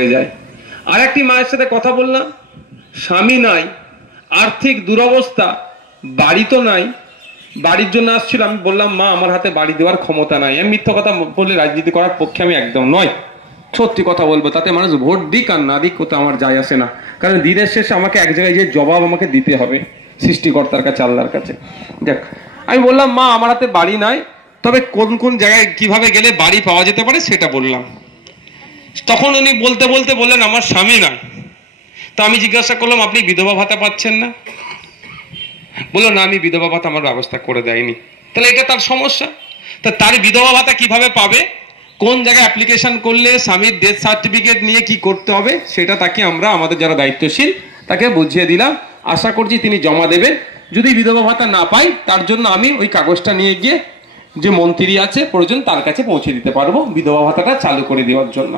হয়ে যায়। আর একটি মায়ের সাথে কথা বললাম, স্বামী নাই, আর্থিক দুরবস্থা, বাড়ি তো নাই, বাড়ির জন্য আসছিল। আমি বললাম মা আমার হাতে বাড়ি দেওয়ার ক্ষমতা নাই। আমি মিথ্যা কথা বলে রাজনীতি করার পক্ষে আমি একদম নয়, সত্যি কথা বলবো। তাতে মানুষ ভোট দিক আর না দিক ওটা আমার যায় আসে না, কারণ দিনের শেষে আমাকে এক জায়গায় যে জবাব আমাকে দিতে হবে সৃষ্টিকর্তার কাছে, আল্লাহর কাছে। যাক, আমি বললাম মা আমার হাতে বাড়ি নাই, তবে কোন কোন জায়গায় কিভাবে গেলে বাড়ি পাওয়া যেতে পারে সেটা বললাম। তখন উনি বলতে বলতে বললেন আমার স্বামী নাই। তো আমি জিজ্ঞাসা করলাম আপনি বিধবা ভাতা পাচ্ছেন না? বললো না, আমি বিধবা ভাতা আমার ব্যবস্থা করে দেয়নি। তাহলে এটা তার সমস্যা। তা তার বিধবা ভাতা কিভাবে পাবে, কোন জায়গায় অ্যাপ্লিকেশন করলে, স্বামীর ডেথ সার্টিফিকেট নিয়ে কি করতে হবে, সেটা তাকে আমরা আমাদের যারা দায়িত্বশীল তাকে বুঝিয়ে দিলাম। আশা করছি তিনি জমা দেবেন। যদি বিধবা ভাতা না পাই তার জন্য আমি ওই কাগজটা নিয়ে গিয়ে যে মন্ত্রী আছে প্রয়োজন তার কাছে পৌঁছে দিতে পারবো বিধবা ভাতাটা চালু করে দেওয়ার জন্য।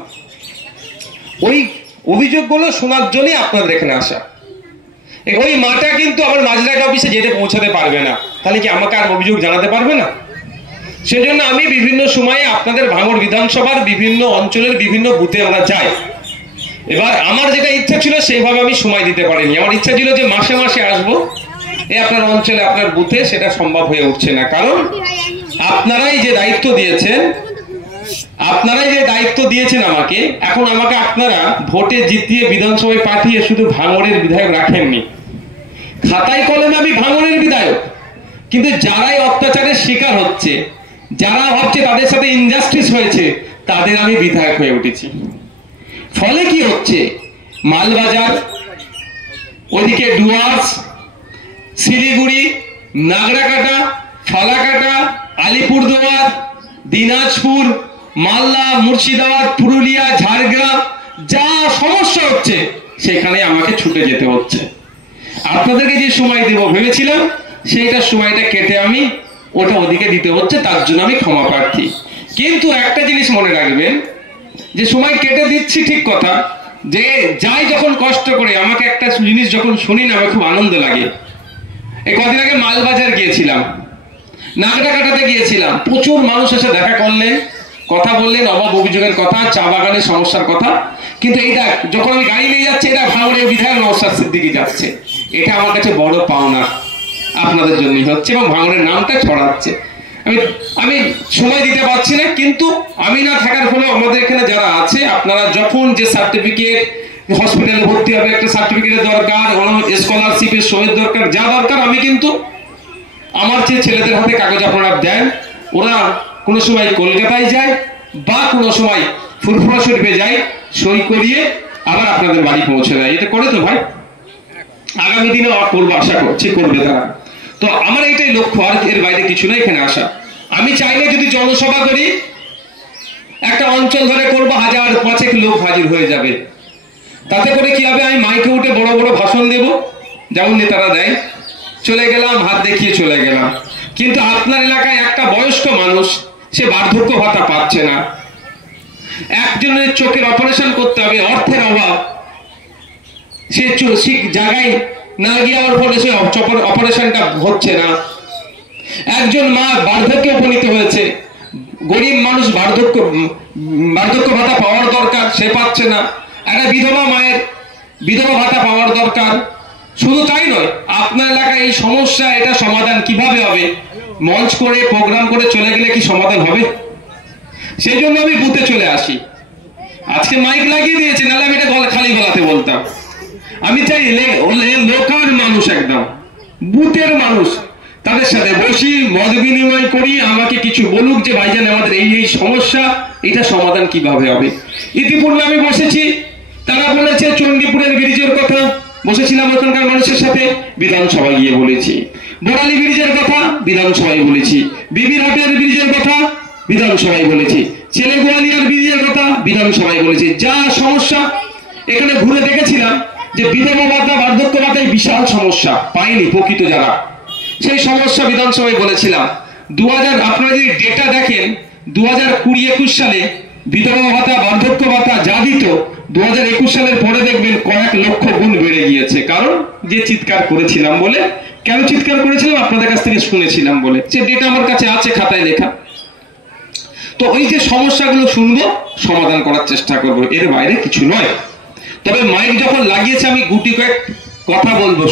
ওই অভিযোগগুলো শোনার জন্যই আপনাদের এখানে আসা। ওই মাটা কিন্তু আমার ম্যাজিস্ট্রেট অফিসে যেতে পৌঁছাতে পারবে না, তাহলে কি আমাকে আর অভিযোগ জানাতে পারবে না? সেজন্য আমি বিভিন্ন সময়ে আপনাদের ভাঙড় বিধানসভার বিভিন্ন অঞ্চলের বিভিন্ন বুথে আমরা যাই। এবার আমার যেটা ইচ্ছা ছিল সেইভাবে আমি সময় দিতে পারিনি। আমার ইচ্ছা ছিল যে মাসে মাসে আসবো এই আপনার অঞ্চলে আপনার বুথে, সেটা সম্ভব হয়ে উঠছে না। কারণ আপনারাই যে দায়িত্ব দিয়েছেন আমাকে, এখন আমাকে আপনারা ভোটে জিতিয়ে বিধানসভায় পাঠিয়ে শুধু ভাঙড়ের বিধায়ক রাখেননি। খাতায় কলমে আমি ভাঙড়ের বিধায়ক, কিন্তু যারাই অত্যাচারের শিকার হচ্ছে, যারা ভাবছে তাদের সাথে ইনজাস্টিস হয়েছে, তাদের আমি বিধায়ক হয়ে উঠেছি। ফলে কি হচ্ছে, মালবাজার, ওইদিকে ডুয়ার্স, শিলিগুড়ি, নাগরাকাটা, ফালাকাটা, আলিপুরদুয়ার, দিনাজপুর, মালদা, মুর্শিদাবাদ, পুরুলিয়া, ঝাড়গ্রাম, যা সমস্যা হচ্ছে সেখানে আমাকে ছুটে যেতে হচ্ছে। আপনাদেরকে যে সময় দেব ভেবেছিলাম সেইটা সময়টা কেটে আমি ওটা ওদিকে দিতে হচ্ছে, তার জন্য আমি ক্ষমা প্রার্থী। কিন্তু একটা জিনিস মনে রাখবেন, যে সময় কেটে দিচ্ছি ঠিক কথা, যে যাই যখন কষ্ট করে আমাকে একটা জিনিস যখন শুনি না আমার খুব আনন্দ লাগে। এই কদিন আগে মালবাজার গিয়েছিলাম, নাগরাকাটাতে গিয়েছিলাম, প্রচুর মানুষ এসে দেখা করলেন, কথা বললেন, অভাব অভিযোগের কথা, চা বাগানের সমস্যার কথা। কিন্তু এইটা যখন আমি গাড়ি নিয়ে যাচ্ছি, এটা ভাঙড়ের বিধায়ক নওশাদ সিদ্দিকী যাচ্ছে, এটা আমার কাছে বড় পাওনা আপনাদের জন্যই হচ্ছে এবং ভাঙড়ের নামটা ছড়াচ্ছে। আমি সময় দিতে পারছি না, কিন্তু আমি না থাকার ফলে আমাদের এখানে যারা আছে, আপনারা যখন যে সার্টিফিকেট, হসপিটালে ভর্তি হবে একটা সার্টিফিকেটের দরকার, স্কলারশিপের সইয়ের দরকার, যা দরকার আমি কিন্তু আমার যে ছেলেদের হাতে কাগজ আপনারা দেন, ওরা কোনো সময় কলকাতায় যায় বা কোনো সময় ফুরফুরা শরীফে যায়, সই করিয়ে আবার আপনাদের বাড়ি পৌঁছে দেয়। এটা করে তো ভাই, আগামী দিনে করবো, আশা করছি করবে তারা। তো আমার এইটাই লক্ষ্য, আর এর বাইরে কিছু না এখানে আসা। আমি চাইলে যদি জনসভা করি, একটা অঞ্চল ধরে করবো, 1000-5 লোক হাজির হয়ে যাবে। তাতে করে কি হবে, আমি মাইকে উঠে বড় বড় ভাষণ দেব, যেমন নেতারা দেয়, চলে গেলাম, হাত দেখিয়ে চলে গেলাম। কিন্তু আপনার এলাকায় একটা বয়স্ক মানুষ, সে বার্ধক্য ভাতা পাচ্ছে না, একজনের চোখের অপারেশন করতে হবে, অর্থের অভাব, সে ঠিক জায়গায় না গিয়ে আমার ফলে সে অপারেশনটা হচ্ছে না। একজন মা বার্ধক্যে উপনীত হয়েছে, গরিব মানুষ বার্ধক্য ভাতা পাওয়ার দরকার, সে পাচ্ছে না। একটা বিধবা মায়ের বিধবা ভাতা পাওয়ার দরকার। শুধু তাই নয়, আপনার এলাকায় এই সমস্যা, এটা সমাধান কিভাবে হবে? মঞ্চ করে প্রোগ্রাম করে চলে গেলে কি সমাধান হবে? সেই জন্য আমি বুথে চলে আসি। আজকে মাইক লাগিয়ে দিয়েছি, নাহলে আমি এটা খালি গলাতে বলতাম। আমি চাই লোকাল মানুষ, একদম বুথের মানুষ, তাদের সাথে বসি, মত বিনিময় করি, আমাকে কিছু বলুক যে ভাইজান আমাদের এই এই সমস্যা, এটা সমাধান কিভাবে হবে। ইতিপূর্বে আমি বসেছি, তারা বলেছে চণ্ডীপুরের ব্রিজের কথা, বসেছিলাম ওখানকার মানুষের সাথে, বিধানসভায় গিয়ে বলেছি। বড়ালি ব্রিজের কথা বিধানসভায় বলেছি, বিবিরহাটের ব্রিজের কথা বিধানসভায় বলেছি, ছেলেগোয়ালিয়ার ব্রিজের কথা বিধানসভায় বলেছি। যা সমস্যা এখানে ঘুরে দেখেছিলাম যে বিধবা ভাতা, বার্ধক্য ভাতায় বিশাল সমস্যা, পাইনি প্রকৃত যারা, সেই সমস্যা বিধানসভায় বলেছিলাম। 2000 আপনারা যদি ডেটা দেখেন, 2020-21 সালে বিধবা ভাতা, বার্ধক্য ভাতা যা দিত, 2021 সালের পরে দেখবেন কয়েক লক্ষ গুণ বেড়ে গিয়েছে। কারণ যে চিৎকার করেছিলাম বলে। কেন চিৎকার করেছিলাম? আপনাদের কাছ থেকে শুনেছিলাম বলে। সে ডেটা আমার কাছে আছে, খাতায় লেখা। তো তো ওই যে সমস্যাগুলো শুনবো, সমাধান করার চেষ্টা করব, এর বাইরে কিছু নয়। তবে মাইক যখন লাগিয়েছে আমি গুটি কয়েক কথা বলবো।